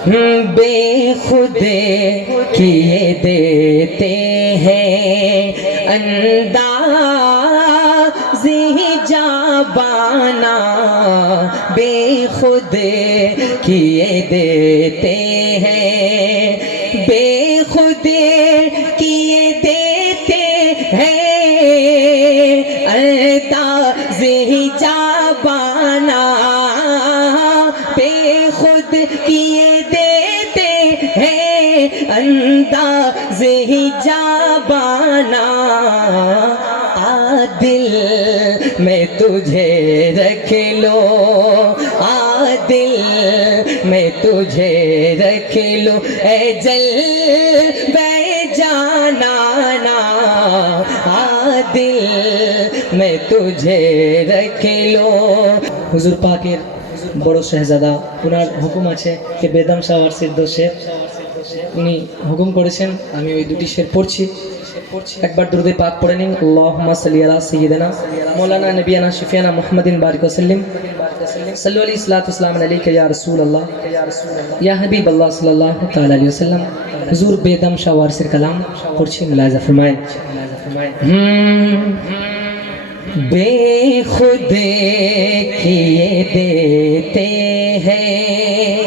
बेखुद किए देते हैं अंदाज़े जाबाना, बेखुद किए देते हैं, बेखुद किए देते हैं अंदाज़े जाबाना, बेखुद किए देते हैं अंदाज़े जाबाना। दिल में तुझे रख लो, दिल में तुझे रख लो, ए जल बे जाना ना, दिल में तुझे रख लो। हुजूर पाकेर बड़ो शहजादा उनार हुकुम आछे कि बेदम शाह वारसिर दो शेर उनी हुकुम करेছেন, আমি ওই দুটি শের পড়ছি, একবার দুরূদে পাক পড়ে নিন। আল্লাহুম্মা সাল্লি আলা সাইয়্যিদিনা মাওলানা নবিয়ানা শফিয়ানা মুহাম্মাদিন বারিক ওয়া সাল্লিম সাল্লু আলাইহি সাল্লাতু ওয়াসসালামু আলাইকা ইয়া রাসূলুল্লাহ ইয়া হাবিবাল্লাহ সাল্লাল্লাহু তাআলা আলাইহি ওয়াসাল্লাম। হুজুর বেদম শাহ ওয়ারসির কালাম পড়ছি, মুলাহিজা ফরমায়েন। बेखुद किए देते हैं,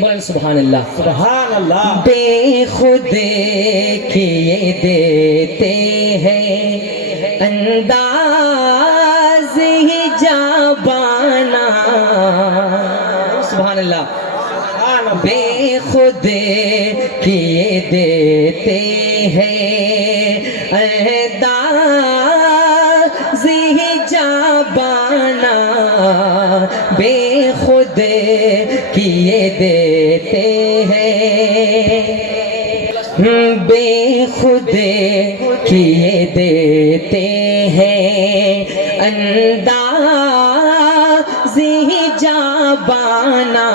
बोलें सुभान अल्लाह सुभान अल्लाह। बेखुद किए देते हैं अंदाज़ ही जाबाना, सुभान अल्लाह। बेखुद किए देते हैं अंदाज़े जाबाना, बेखुद किए देते हैं, बेखुद किए देते हैं अंदाज़े जाबाना,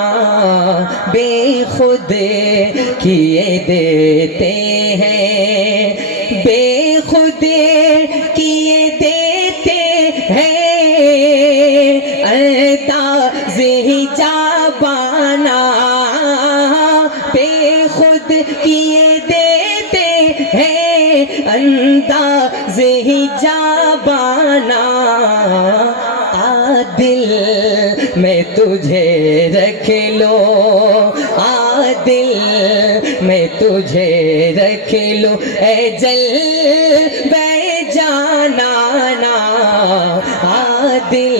बेखुद किए देते हैं, बेखुद किए देते हैं अंदाज़े जाबाना, बेखुद किए देते हैं अंदाज़े जाबाना। दिल में तुझे रख लो, दिल में तुझे रख लो, ए जल बे जाना ना, दिल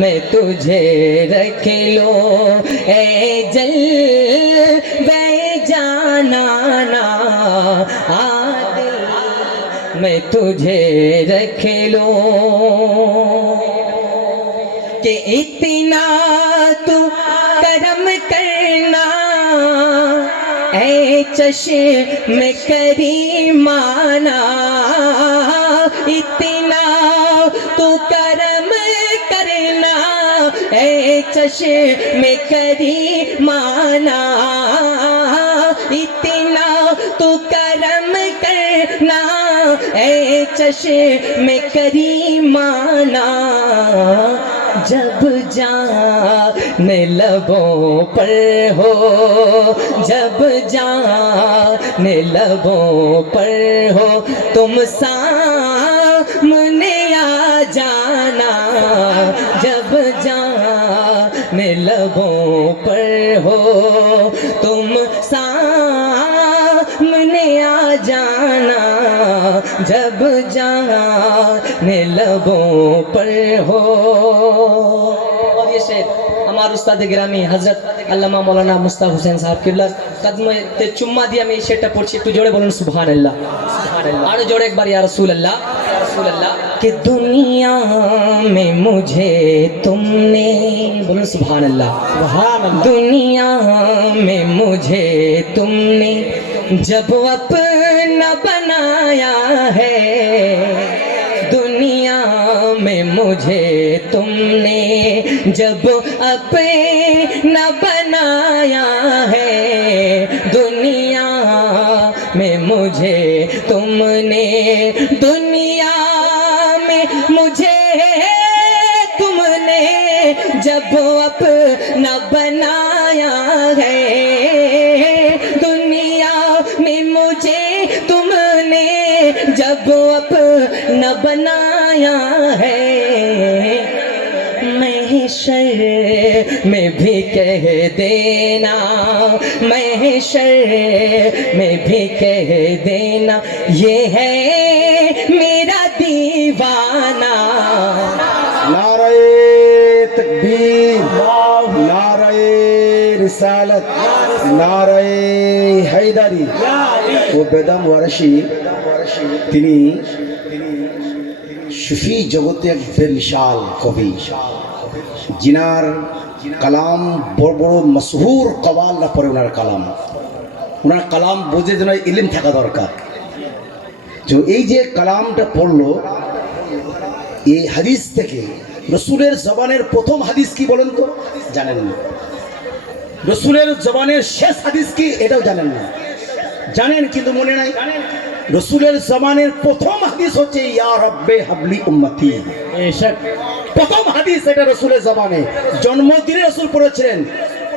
में तुझे रख लो, ए जल बे जाना ना, दिल में तुझे रख लो। कि इतना तू करम करना ऐ चश्म करीमाना, इतना तू करम करना ऐ चश्म करीमाना, इतना तू करम करना ऐ चश्म करीमाना। जब जान लबों पर हो, जब जान लबों पर हो, तुम सामने आ जाना, जब जान लबों पर हो, तुम सामने आ जाना, जब जान लबों पर हो। और ये शेर हमारे उस्ताद गिरामी हजरत अल्लामा मौलाना मुस्ताफ हुसैन साहब किबला कदमे ते चुम्मा दिया। मैं ये शेरটা পড়ছি, একটু জোরে বলুন সুবহান আল্লাহ সুবহান আল্লাহ, আরো জোরে একবার ইয়া রাসূল আল্লাহ ইয়া রাসূল আল্লাহ। कि दुनिया में मुझे तुमने, बोलो सुबहान अल्लाह सुबहान अल्लाह, दुनिया में मुझे तुमने जब अपना बनाया है, दुनिया में मुझे तुमने जब अपना बनाया है, दुनिया में मुझे तुमने, दुनिया में मुझे तुमने जब अपना बनाया है, بنایا ہے محشر میں بھی کہہ دینا محشر میں بھی کہہ دینا یہ ہے میرا دیوانہ نعرہ تکبیر نعرہ رسالت نعرہ হায়দারি ও বেদম ওয়ারসি তিনি সুফি জগতে এক বিশাল কবি জিনার কালাম বড় বড় মশহুর কওয়াল না পড়ে ওনার কালাম বুঝে যেন ইলম থাকা দরকার তো এই যে কালামটা পড়লো এই হাদিস থেকে রসুলের জবানের প্রথম হাদিস কি বলেন তো জানেন না রসুলের জবানের শেষ হাদিস কি এটাও জানেন না জানেন কিন্তু মনে নাই রসুলের জবানের প্রথম হাদিস হচ্ছে ইয়া রব্বে হাবলি উম্মতি প্রথম হাদিস এটা রসুলের জবানে জন্মদিনে রসুল পড়েছিলেন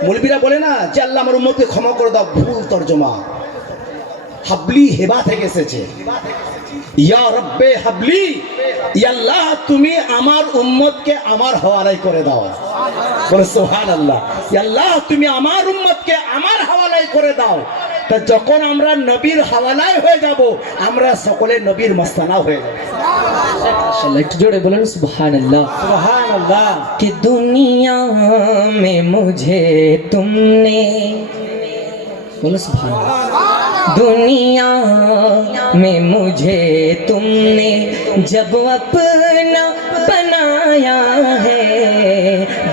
মৌলবীরা বলে না যে আল্লাহ আমার উম্মতকে ক্ষমা করে দাও ভুল তর্জমা হাবলি হেবা থেকে এসেছে ইয়া রব্বে হাবলি ইয়া আল্লাহ তুমি আমার উম্মতকে আমার হওয়ালাই করে দাও বলে সুবহানাল্লাহ ইয়া আল্লাহ তুমি আমার উম্মতকে আমার হাওয়ালাই করে দাও তা যখন আমরা নবীর হাওয়ালাই হয়ে যাব আমরা সকলে নবীর মস্তানা হয়ে যাব माशाल्लाह एक जोड़े बोलो सुभान সুবহানাল্লাহ कि दुनिया में मुझे तुमने बोलो सुभान दुनिया में मुझे तुमने जब अपना बनाया है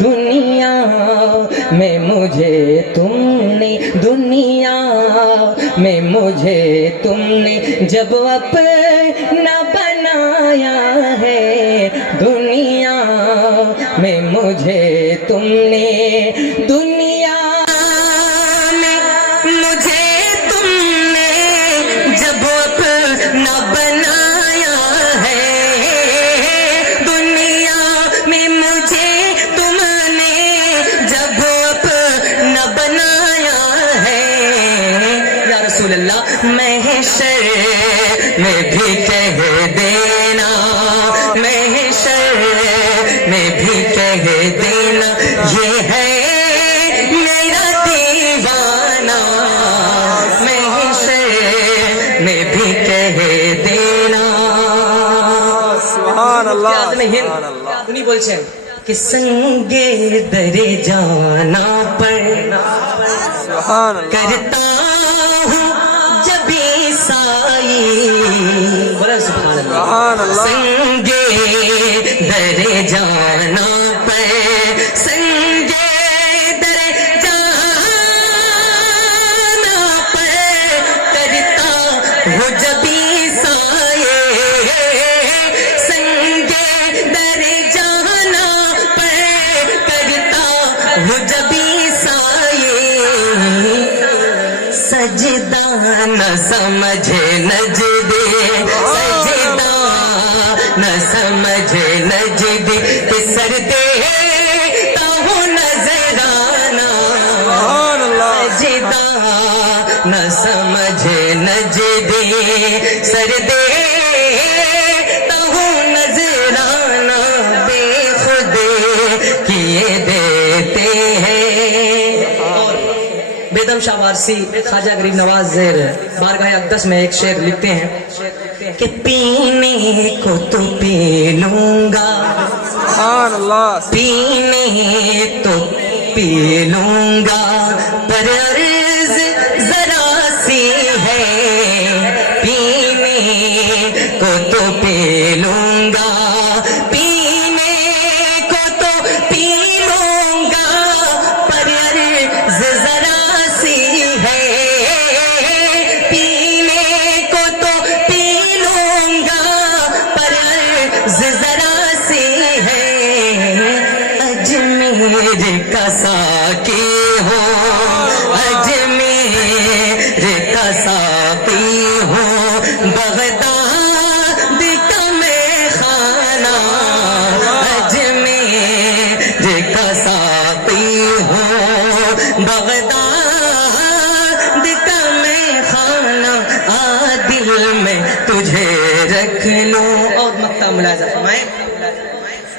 दुनिया में मुझे तुमने दुनिया में मुझे तुमने जब अपना बनाया है दुनिया में मुझे तुमने दुनिया में मुझे तुमने जब अपना बनाया है दुनिया में मुझे तुमने जब अपना बनाया है या रसूल अल्लाह महशर में भी कह देना महशर में भी कह देना ये है मेरा दीवाना महशर में भी कह देना सुभान अल्लाह उन्हीं बोलছেন कि संगे दरे जाना पर सुभान अल्लाह करता हूँ जब साई बोला सुभान अल्लाह सुभान अल्लाह संगे दरे जाना पे संगे दरे जाना पे करता हूँ जब साए संगे दरे जाना पे करता हूँ जब साए सजदा न समझे नजदे सजदा न समझे नजदे कि सर देता हूँ नजराना सुभान अल्लाह सजदा न समझे नजदे सर देता हूँ नजराना बेखुद किए देते हैं और बेदम शाह वारसी ख्वाजा गरीब नवाज ज़ेर बारगाह अक़दस में एक शेर लिखते हैं कि पीने को तो पी लूंगा सुभान अल्लाह पीने तो पी लूंगा पर अर्ज़ जरा सी है पीने को तो पी लूंगा पीने को तो पी लूंगा पर अर्ज़ जरा सी है पीने को तो पी लूंगा पर अर्ज़ जरा सी है अजमेर का साकी हो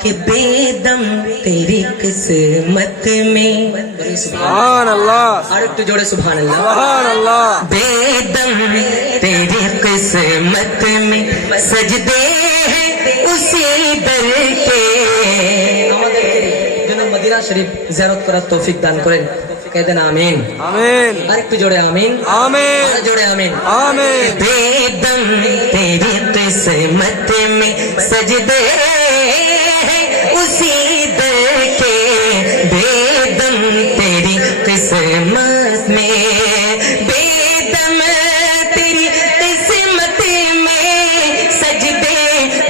کہ বেদম তেরি কিসমত মে সুবহান আল্লাহ আর একটু জোরে সুবহানাল্লাহ সুবহান আল্লাহ বেদম তেরি কিসমত মে সজদে हैं उसी दर के আমাদেরকে যেন মদিনা শরীফ জিয়ারত করার তৌফিক দান করেন কহে দেন আমিন আমিন আর একটু জোরে আমিন আমিন আর জোরে আমিন আমিন बेदम तेरी किस्मत में सजदे हैं उसी दर के बेदम तेरी किस्मत में बेदम तेरी किस्मत में सजदे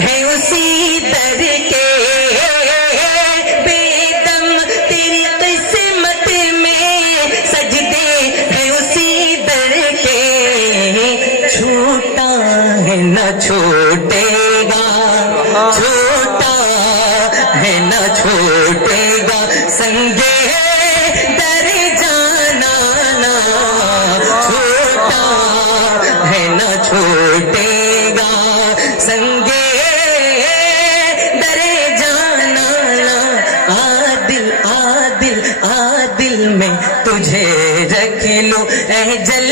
हैं उसी दर के बेदम तेरी किस्मत में सजदे हैं उसी दर के छूटा है न छूटेगा छूटा है न छूटेगा संगे दर जाना ना छूटा है न छूटेगा संगे दर जाना ना आदिल आदिल आदिल में तुझे रख लो ऐ जल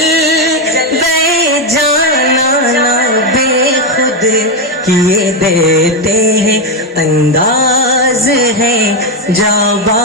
जाना ना बेखुद किए देते हैं अंदाज है जाबा